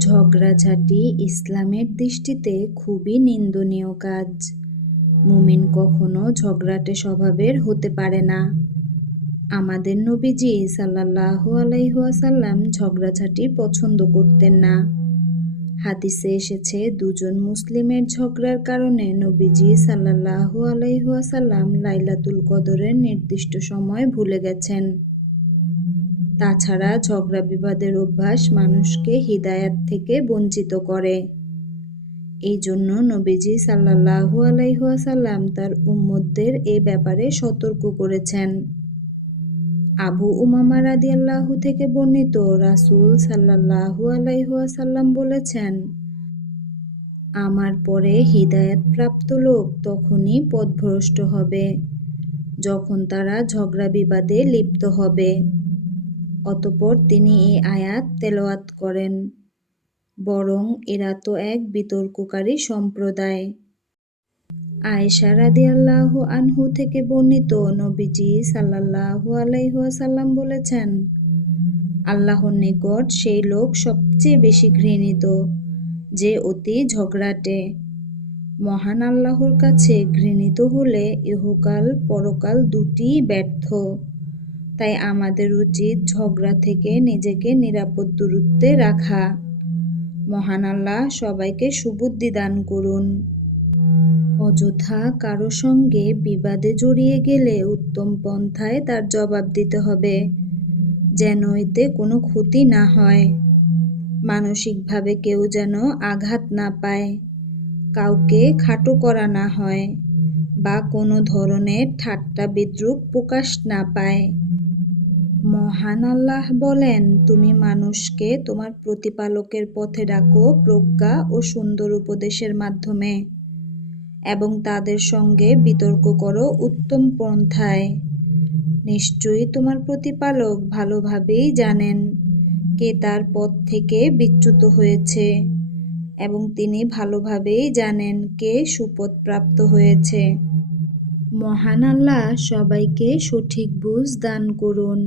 ঝগড়াঝাটি ইসলামের দৃষ্টিতে খুবই নিন্দনীয় কাজ। মুমিন কখনো ঝগড়াটে স্বভাবের হতে পারে না। আমাদের নবীজি সাল্লাল্লাহু আলাইহি ওয়াসাল্লাম ঝগড়াঝাটি পছন্দ করতেন না। হাদিসে এসেছে, দুজন মুসলিমের ঝগড়ার কারণে নবীজি সাল্লাল্লাহু আলাইহি ওয়াসাল্লাম লাইলাতুল কদরের নির্দিষ্ট সময় ভুলে গেছেন। তাছাড়া ঝগড়া বিবাদের অভ্যাস মানুষকে হিদায়াত থেকে বঞ্চিত করে। এই জন্য নবীজি সাল্লাল্লাহু আলাইহি ওয়াসাল্লাম তার উম্মতদের এ ব্যাপারে সতর্ক করেছেন। আবু উমামা রাদিয়াল্লাহু থেকে বর্ণিত, রাসূল সাল্লাল্লাহু আলাইহি ওয়াসাল্লাম বলেছেন, আমার পরে হিদায়াত প্রাপ্ত লোক তখনই পথভ্রষ্ট হবে যখন তারা ঝগড়া বিবাদে লিপ্ত হবে। অতঃপর তিনি এই আয়াত তেলাওয়াত করেন, বরং এরা তো এক বিতর্ককারী সম্প্রদায়। আয়েশা রাদিয়াল্লাহু আনহু থেকে বর্ণিত, নবীজি সাল্লাল্লাহু আলাইহি ওয়াসাল্লাম বলেছেন, আল্লাহর নিকট সেই লোক সবচেয়ে বেশি ঘৃণিত যে অতি ঝগড়াটে। মহান আল্লাহর কাছে ঘৃণিত হলে ইহকাল পরকাল দুটিই ব্যর্থ। তাই আমাদের উচিত ঝগড়া থেকে নিজেকে নিরাপদ দূরত্বে রাখা। মহান আল্লাহ সবাইকে সুবুদ্ধি দান করুন। অযথা কারো সঙ্গে বিবাদে জড়িয়ে গেলে উত্তম পন্থায় তার জবাব দিতে হবে, যেন এতে কোনো ক্ষতি না হয়। মানসিকভাবে কেউ যেন আঘাত না পায়, কাউকে খাটো করা না হয়, বা কোনো ধরনের ঠাট্টা বিদ্রূপ প্রকাশ না পায়। মহান আল্লাহ বলেন, তুমি মানুষকে তোমার প্রতিপালকের পথে ডাকো প্রজ্ঞা ও সুন্দর উপদেশের মাধ্যমে, এবং তাদের সঙ্গে বিতর্ক করো উত্তম পন্থায়। নিশ্চয়ই তোমার প্রতিপালক ভালোভাবেই জানেন কে তার পথ থেকে বিচ্যুত হয়েছে, এবং তিনি ভালোভাবেই জানেন কে সুপথ প্রাপ্ত হয়েছে। মহান আল্লাহ সবাইকে সঠিক বুঝ দান করুন।